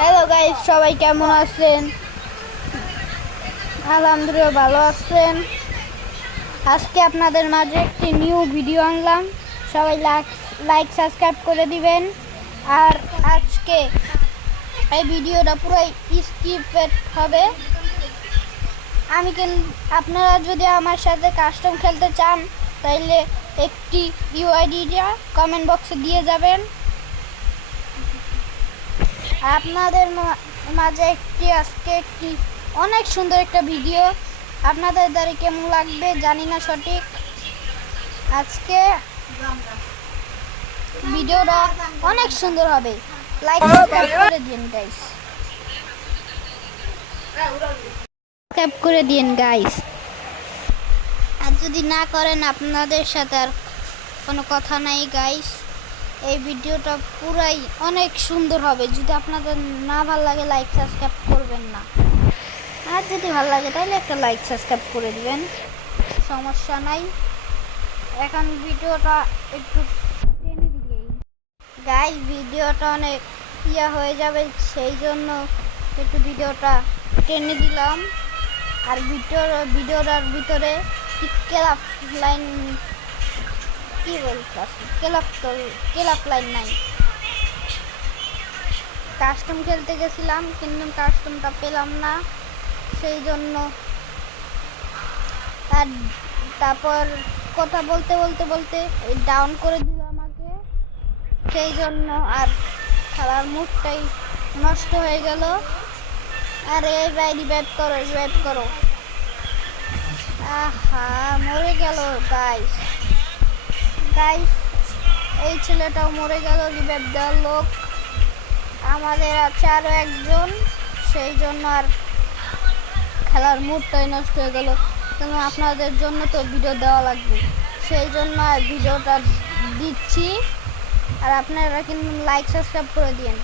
Hello guys, সবাই কেমন আছেন? আলহামদুলিল্লাহ ভালো আছেন। আজকে আপনাদের মাঝে একটি নিউ ভিডিও আনলাম। সবাই লাইক সাবস্ক্রাইব করে দিবেন। আর আজকে এই ভিডিওটা পুরো স্ক্রিপ্টেড হবে। আপনারা যদি আমার সাথে কাস্টম খেলতে চান তাইলে একটি ইউআইডিটা কমেন্ট বক্সে দিয়ে যাবেন। আপনাদের মাঝে আজকে একটি অনেক সুন্দর একটা ভিডিও, আপনাদের দ্বারা কেমন লাগবে জানি না সঠিক। আজকে ভিডিওটা অনেক সুন্দর হবে, লাইক করে দিন গাইস, সাবস্ক্রাইব করে দিন গাইস। আর যদি না করেন আপনাদের সাথে আর কোনো কথা নাই গাইস। এই ভিডিওটা পুরাই অনেক সুন্দর হবে। যদি আপনাদের না ভালো লাগে লাইক সাবস্ক্রাইব করবেন না, আর যদি ভালো লাগে তাহলে একটা লাইক সাবস্ক্রাইব করে দিবেন, সমস্যা নাই। এখন ভিডিওটা একটু টেনে দিলেই গাইস ভিডিওটা অনেক হয়ে যাবে, সেই জন্য একটু ভিডিওটা টেনে দিলাম। আর ভিডিওটার ভিতরে ক্লাব লাইন কি বলতেছি, ক্লাব লাইন নাই। কাস্টম খেলতে গেছিলাম কিন্তু কাস্টমটা পেলাম না, সেই জন্য। আর তারপর কথা বলতে বলতে বলতে ডাউন করে দিল আমাকে, সেই জন্য আর খেলার মুডটাই নষ্ট হয়ে গেল। আর এই ভাই রিভাইভ করো। আহা, মরে গেল গাইস। এই ছেলেটাও মরে গেল। রিভাইভ দেওয়ার লোক আমাদের আছে আরো একজন, সেই জন্য আর খেলার মুডটাই নষ্ট হয়ে গেল। কিন্তু আপনাদের জন্য তো ভিডিও দেওয়া লাগবে, সেই জন্য আর ভিডিওটা দিচ্ছি। আর আপনারা কিন্তু লাইক সাবস্ক্রাইব করে দিন।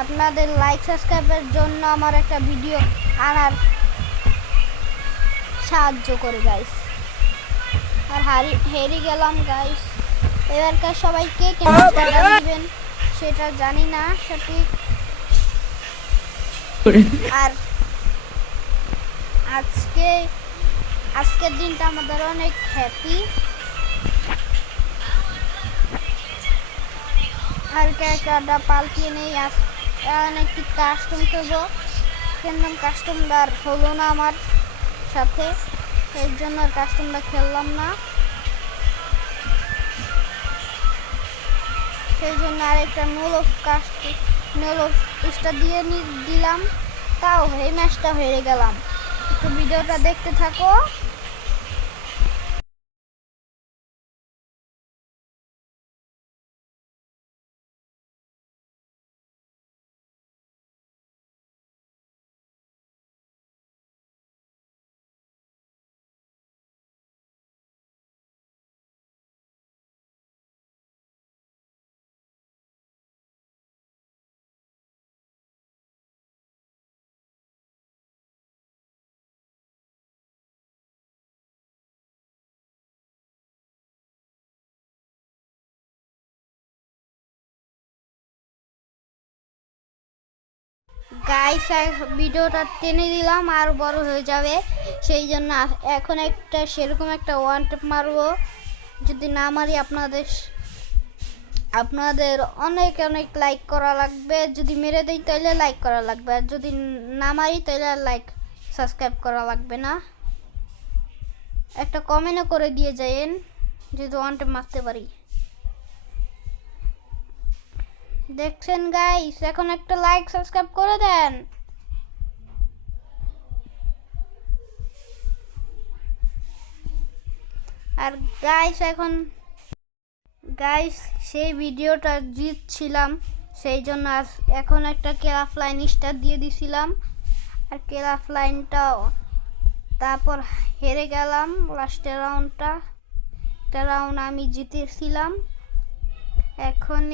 আপনাদের লাইক সাবস্ক্রাইবের জন্য আমার একটা ভিডিও আনার সাহায্য করে গাইস। আর হেরে গেলাম গাইস। এবারকার সবাইকে কেমন দিবেন সেটা জানি না সঠিক। আর আজকের দিনটা আমাদের অনেক হ্যাপি। আর ক্যারেক্টারটা পাল্টিয়ে নেই, একটি কাস্টম খেলবো কিন্তু কাস্টমদার হলো না আমার সাথে, এর জন্য আর কাস্টমটা খেললাম না। সেই জন্য আরেকটা নোল অফ স্টার দিয়ে দিলাম, তাও এই ম্যাচটা হেরে গেলাম। একটু ভিডিওটা দেখতে থাকো। গাইস ভিডিওটা টেনে দিলাম, আর বড় হয়ে যাবে, সেই জন্য এখন সেরকম একটা ওয়ান ট্যাপ মারবো। যদি না মারি আপনাদের অনেক লাইক করা লাগবে। যদি মেরে দিই তাহলে লাইক করা লাগবে, আর যদি না মারি তাহলে লাইক সাবস্ক্রাইব করা লাগবে না। একটা কমেন্টও করে দিয়ে যায়েন যদি ওয়ান ট্যাপ মারতে পারি। দেখছেন গাইস, এখন একটা লাইক সাবস্ক্রাইব করে দেন। আর গাইস সেই ভিডিওটা জিতছিলাম, সেই জন্য এখন একটা ক্লাব লাইন স্টার দিয়ে দিছিলাম। আর ক্লাব লাইনটাও তারপর হেরে গেলাম। লাস্টের রাউন্ড আমি জিতেছিলাম। এখন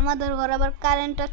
আমাদের ঘরে আবার কারেন্টটা